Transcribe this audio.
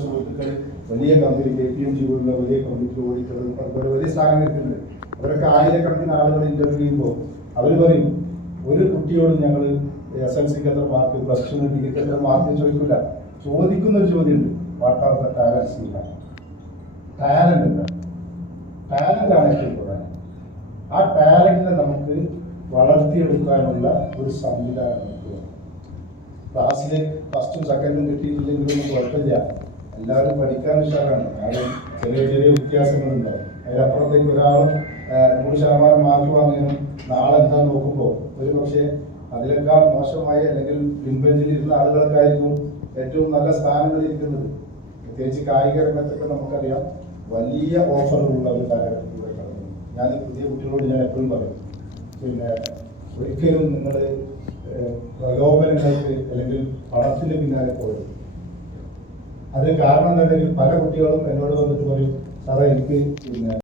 സുഹൃത്തുക്കൾ വലിയ company KPMG പോലുള്ള വലിയ കമ്പനിക്ക് ഓടിക്കുന്നത് അതുപോലെ വലിയ സ്ഥാനം നിൽക്കുന്നുണ്ട്. അവരൊക്കെ ആയിരക്കണക്കിന് ആളുകൾ ഇന്റർവ്യൂ ചെയ്യുമ്പോൾ അവർ പറയും ഒരു കുട്ടിയോട് ഞങ്ങൾ SLCക്ക് എത്ര മാർക്ക്, +2 ഡിഗ്രിക്ക് എത്ര മാർക്ക് ചോദിക്കില്ല. ചോദിക്കുന്ന ഒരു ചോദ്യമുണ്ട്, വാട്ട് ആർ ദ ടാലൻസ് ഇല്ല. ടാലന്റ് എന്താ? ടാലന്റ് ആണ് ഏറ്റവും പ്രധാനം. ആ ടാലന്റിനെ നമുക്ക് വളർത്തിയെടുക്കാനുള്ള ഒരു സംവിധാനം നമുക്ക് വേണം. ക്ലാസ്സിൽ ഫസ്റ്റും സെക്കൻഡും കിട്ടിയിട്ടില്ലെങ്കിലും കുഴപ്പമില്ല, എല്ലാവരും പഠിക്കാൻ ഉഷാറാണ്. കാരണം ചെറിയ ചെറിയ വ്യത്യാസങ്ങളുണ്ടാവും. അതിനപ്പുറത്തേക്ക് ഒരാൾ 100% മാർക്ക് വാങ്ങിയാലും നാളെ എന്താ നോക്കുമ്പോൾ ഒരു പക്ഷേ അതിനേക്കാൾ മോശമായി അല്ലെങ്കിൽ പിൻബെഞ്ചിൽ ഇരുന്ന ആളുകളൊക്കെ ആയിരിക്കും ഏറ്റവും നല്ല സ്ഥാനങ്ങളിൽ ഇരിക്കുന്നത്. പ്രത്യേകിച്ച് കായിക രംഗത്തൊക്കെ നമുക്കറിയാം വലിയ ഓഫറുകളുള്ള ഒരു കാലഘട്ടത്തിലൂടെ കടന്നു. ഞാൻ പുതിയ കുട്ടികളോട് ഞാൻ എപ്പോഴും പറയും, പിന്നെ ഒരിക്കലും നിങ്ങൾ പ്രലോഭനങ്ങൾക്ക് അല്ലെങ്കിൽ പണത്തിന് പിന്നാലെ പോയത്. അത് കാരണം എന്താണെങ്കിൽ പല കുട്ടികളും എന്നോട് വന്നിട്ട് പറയും, സാറേ എനിക്ക്